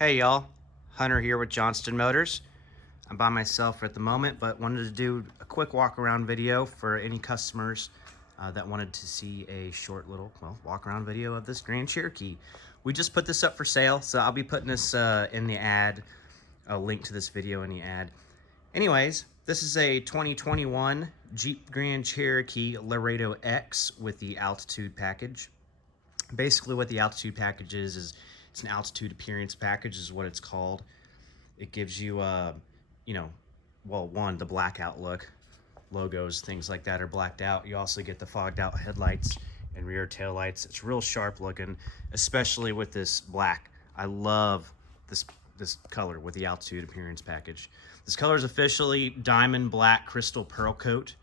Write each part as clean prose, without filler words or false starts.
Hey y'all, Hunter here with Johnston Motors. I'm by myself at the moment, but wanted to do a quick walk around video for any customers that wanted to see a short little, walk around video of this Grand Cherokee. We just put this up for sale, so I'll be putting this in the ad, a link to this video in the ad. Anyways, this is a 2021 Jeep Grand Cherokee Laredo X with the altitude package. Basically what the altitude package is it's an altitude appearance package is what it's called. It gives you, the blackout look. Logos, things like that are blacked out. You also get the fogged out headlights and rear tail lights. It's real sharp looking, especially with this black. I love this color with the altitude appearance package. This color is officially diamond black crystal pearl coat,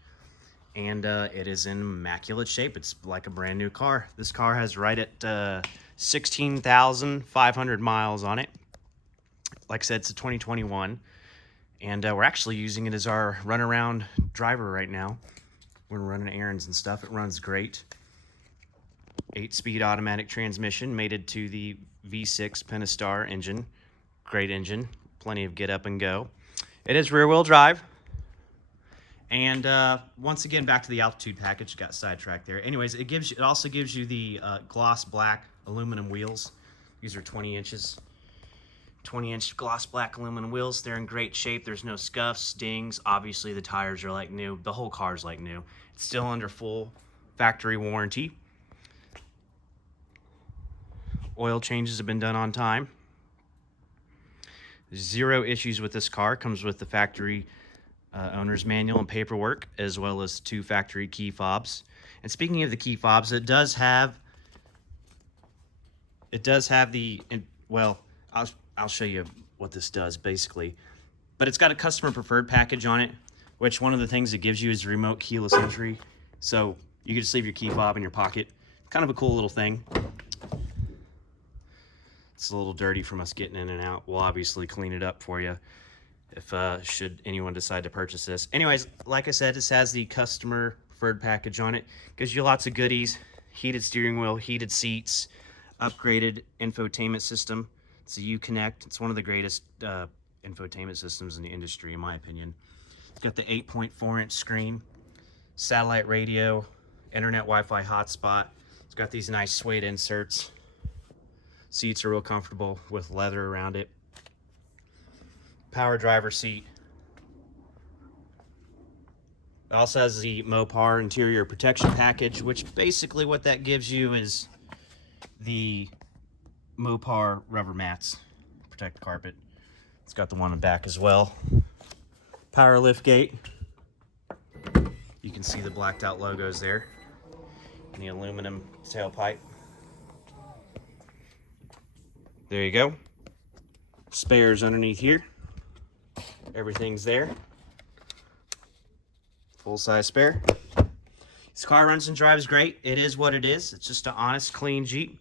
and it is in immaculate shape. It's like a brand new car. This car has right at 16,500 miles on it. Like I said, it's a 2021, and we're actually using it as our runaround driver right now. We're running errands and stuff. It runs great. 8-speed automatic transmission mated to the V6 Pentastar engine. Great engine, plenty of get up and go. It is rear-wheel drive. And once again, back to the altitude package. Got sidetracked there. Anyways, it also gives you the gloss black aluminum wheels. These are 20 inches. 20-inch gloss black aluminum wheels. They're in great shape. There's no scuffs, stings. Obviously, the tires are like new. The whole car's like new. It's still under full factory warranty. Oil changes have been done on time. Zero issues with this car. Comes with the factory owner's manual and paperwork, as well as 2 factory key fobs. And speaking of the key fobs, it does have the, well, I'll show you what this does basically, but it's got a customer preferred package on it, which one of the things it gives you is remote keyless entry, so you can just leave your key fob in your pocket. Kind of a cool little thing. It's a little dirty from us getting in and out. We'll obviously clean it up for you if should anyone decide to purchase this. Anyways, like I said, this has the customer preferred package on it. Gives you lots of goodies: heated steering wheel, heated seats, upgraded infotainment system. It's a Uconnect. It's one of the greatest infotainment systems in the industry, in my opinion. It's got the 8.4-inch screen, satellite radio, internet Wi-Fi hotspot. It's got these nice suede inserts. Seats are real comfortable with leather around it. Power driver seat. It also has the Mopar interior protection package, which basically what that gives you is the Mopar rubber mats, protect the carpet. It's got the one in the back as well. Power lift gate. You can see the blacked out logos there. And the aluminum tailpipe. There you go. Spares underneath here. Everything's there. Full-size spare. This car runs and drives great. It is what it is. It's just an honest, clean Jeep.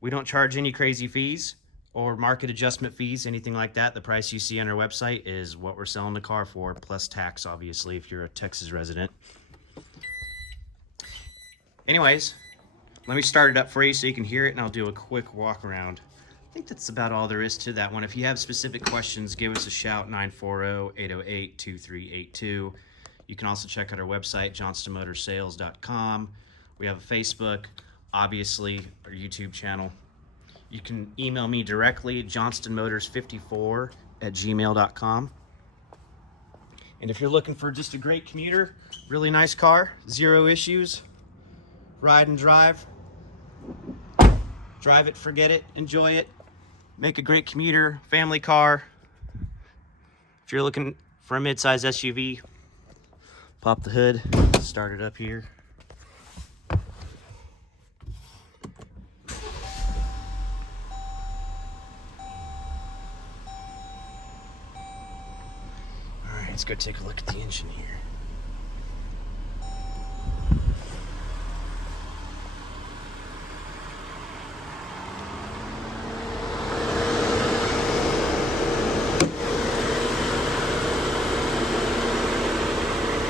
We don't charge any crazy fees or market adjustment fees, anything like that. The price you see on our website is what we're selling the car for, plus tax, obviously, if you're a Texas resident. Anyways, let me start it up for you so you can hear it, and I'll do a quick walk around. I think that's about all there is to that one. If you have specific questions, give us a shout, 940-808-2382. You can also check out our website, johnstonmotorsales.com. We have a Facebook, obviously, our YouTube channel. You can email me directly, johnstonmotors54@gmail.com. And if you're looking for just a great commuter, really nice car, zero issues, ride and drive, drive it, forget it, enjoy it, make a great commuter, family car. If you're looking for a mid-size SUV, pop the hood, start it up here. Alright, let's go take a look at the engine here.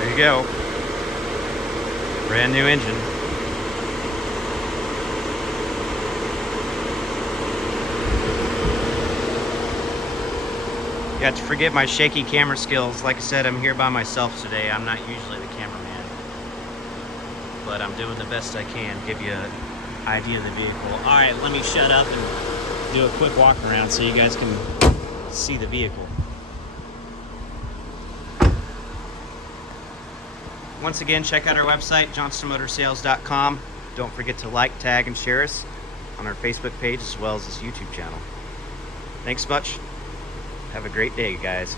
There you go. Brand new engine. Got to forget my shaky camera skills. Like I said, I'm here by myself today. I'm not usually the cameraman, but I'm doing the best I can to give you an idea of the vehicle. All right, let me shut up and do a quick walk around so you guys can see the vehicle. Once again, check out our website, johnstonmotorsales.com. Don't forget to like, tag, and share us on our Facebook page as well as this YouTube channel. Thanks much. Have a great day, guys.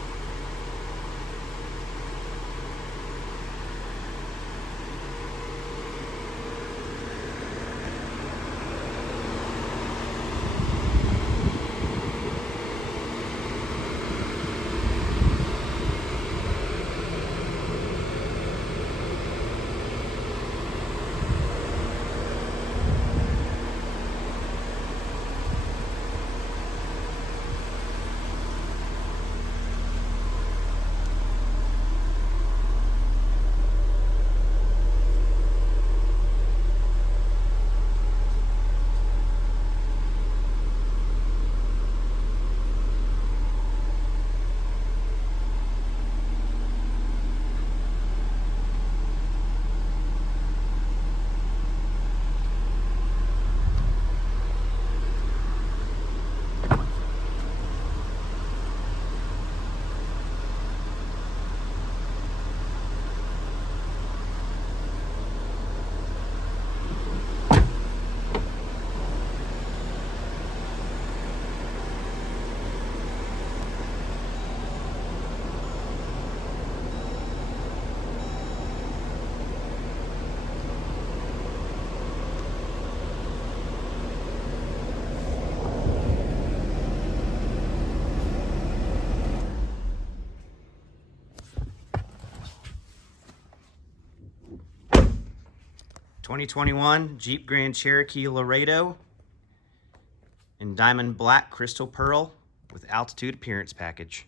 '21 Jeep Grand Cherokee Laredo in diamond black crystal pearl with altitude appearance package.